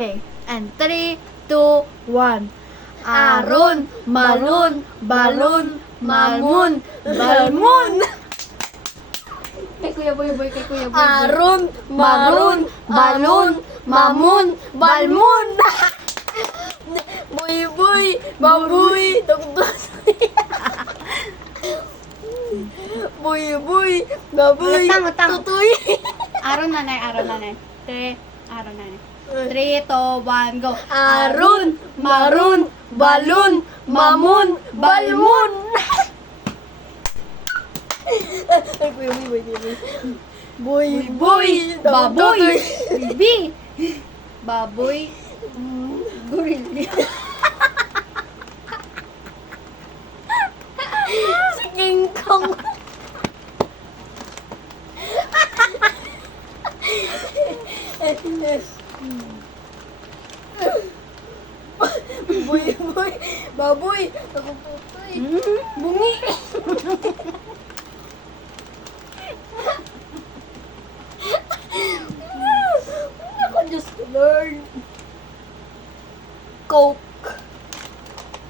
Okay. And 3, 2, 1. Aron, malun, balon, malmun, balmun. Kay Kuya Boy, kay Kuya Boy. Aron, maron, balon, mamun, balmun. Boy, boy, baboy, tuktok. Boy, boy, baboy, Utang. tutoy. Aron nanay. 3, aron nanay. 3, 2, 1, go. Aron, maron, balon, mamun, balmun. Ay, Kuya Boy, boy. Boy, boy, Baboy. tutoy. Bibi. Baboy. Gorilla. Si King Kong. Boy, boy, baboy, ako tutoy. Bungi. Ako, Diyos ko, Lord. Coke.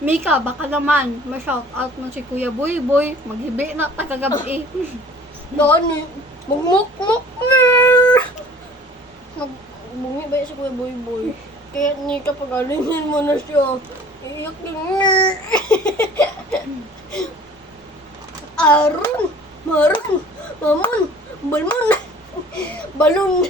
Mika, baka naman ma-shout out mo si Kuya Boy. Maghibi na tagagabi. Nani? Magmukmuk na! Magbungi ba si Kuya Boy? Kaya ni kapag alinin mo na siya, iyak din niya. Aron, maron, mamun, balmon, balon.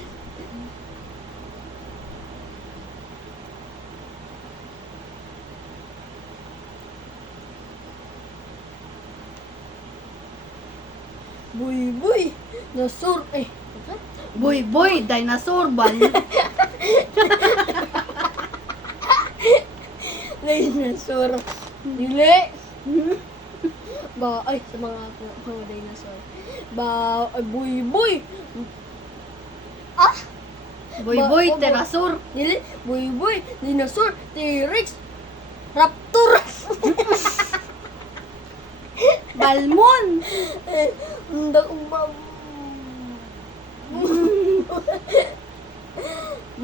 Boy, nasur, Boy, dinosaur, bal. Dinosaur. Dili. Ba, ay, sa mga dinosaur. Ba, ay, boy. Ah! Boy, Ba- pterosaur. Dili. Boy, dinosaur, T-Rex, raptor. Balmon. Hindi ko ba...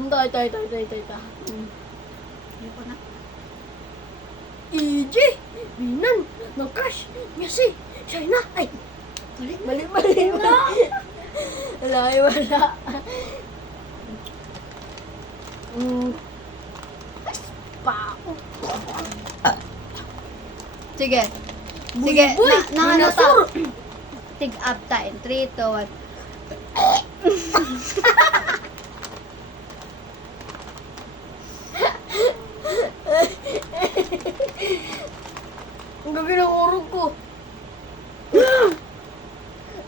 Tay. Ayoko na. EJ, Binan, Nakash, Messi, China. Ay, mali. Wala. Pao. Sige. Boy, Sige, boy, na ano ta? dinosaur. Tig up ta in 3, 2, 1. Ang gabi ng urog ko.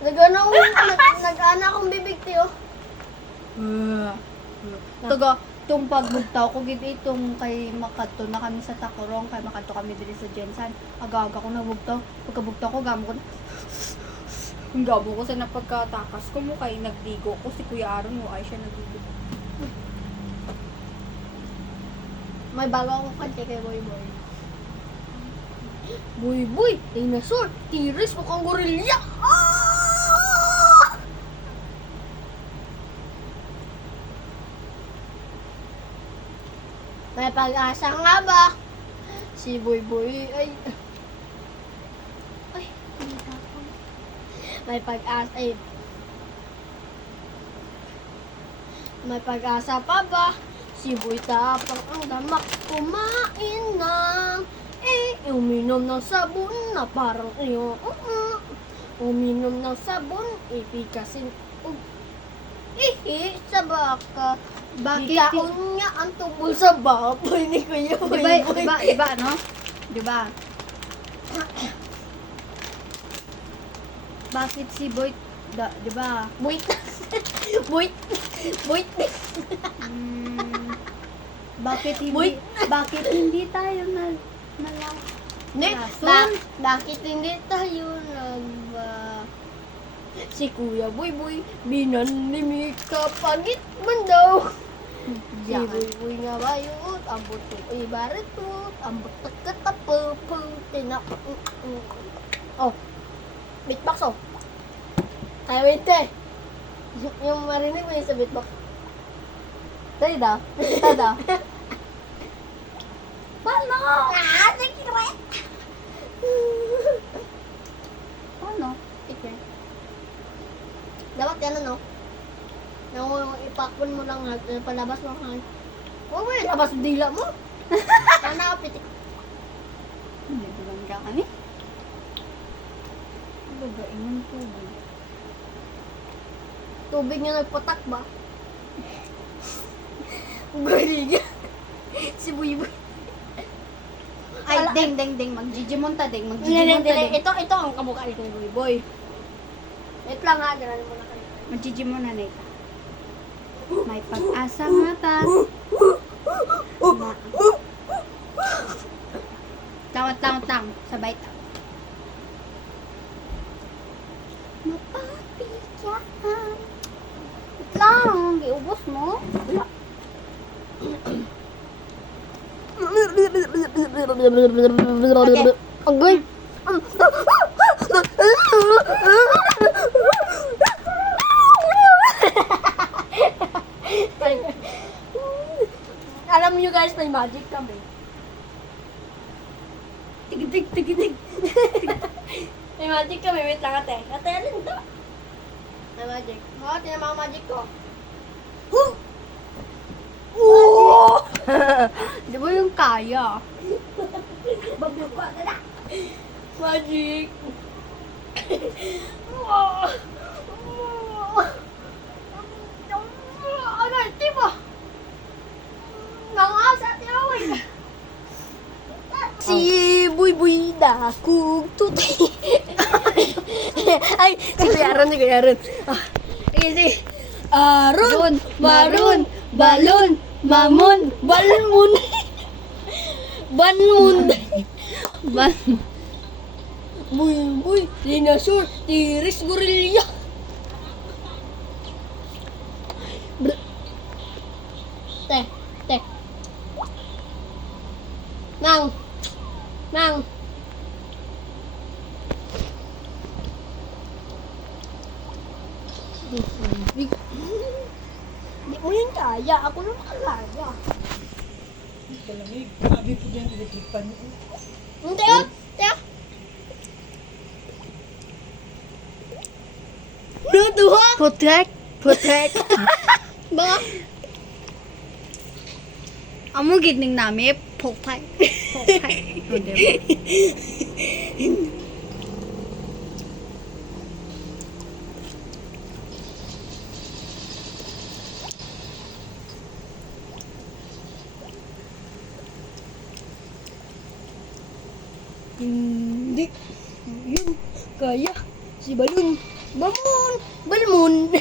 Nag-ana akong bibig, tiyo. Taga, itong pagbugtaw ko, gid itong kay Makato na kami sa Tacorong, kay Makato kami dili sa Jensan. Aga-aga ko nagbugtaw. Pagkabugtaw ko, gamo ko na. Ang gabo ko sa napagkatakas ko mo kay nagdigo ko. Si Kuya Aaron mo ay siya nagdigo. May bago akong kante kay Boy, dinosaur, T-Rex, mukhang gorilla. Ah! May pag-asa nga ba? Si Boy, ay, may pag-asa, may pag-asa pa ba? Si Boy tapang ang damak kumain ng uminom ng sabon na parang iyo. Uminom ng sabon, ipikasin ihi sa baka. Bakit? Ikaon niya ang tubol sa baboy ni Kuya Boy. Diba, no? Diba? Bakit si Boy, diba? Wait. Bakit hindi tayo Bakit hindi tayo si Kuya Boy, binanlimik kapagit man daw. Si Boy nga bayot, ambot ko ibaretot, ambot takatapo, tinak. Oh, beatbox oh. Tayo wait eh. Yung marinig mo yung sa beatbox. Tayo daw. Tayo daw. Paano? Sige naman. Ano? Okay. Dapat yan ano? Nung ipakpon mo lang, palabas mo lang. Oh, wait, labas ang dila mo. Sana kapitik. Hindi bulan ka kani. Bagain ng tubig. Tubig niya nagpatak ba? Galing. Si Buiboy. Ay, ding. Magjijimon ta, ding. Hindi, Magjijimon ta, ding. ito ang kamukha nito ni Buiboy. Wait lang ha, ganun mo na kayo. Magjijimon na, Neka. May pag-asa nga ta. Tang. Sabay ta. Mapapikyahan. Wait lang, giubos mo. Wala. Okay. Agoy. Alam niyo guys, may magic kami. Tigitig. May magic kami. Wait lang ate. Ate, alin to? May magic. Oo, tinan mo ang magic ko. Di ba yung kaya? Babuka ka na. Magic. Ano, tipo? Nangasa, tinawin. Si Buy Dakug Tutay. Ay, si Kuya Aaron. Easy. Aaron, Maron, Balon, Mamon, Balmon. Banmon. Buy, dinosaur, tiris, gorilla. Te. Nang. Di mo yun kaya. Ako lang kaya. Malamig. Sabi po dyan, electric pan. Hindi ah. Natuha. Protect. Mga. Amo gidning nami, potay. O, diba? Hindi. Yun. Kaya. Si Balon. Balmon.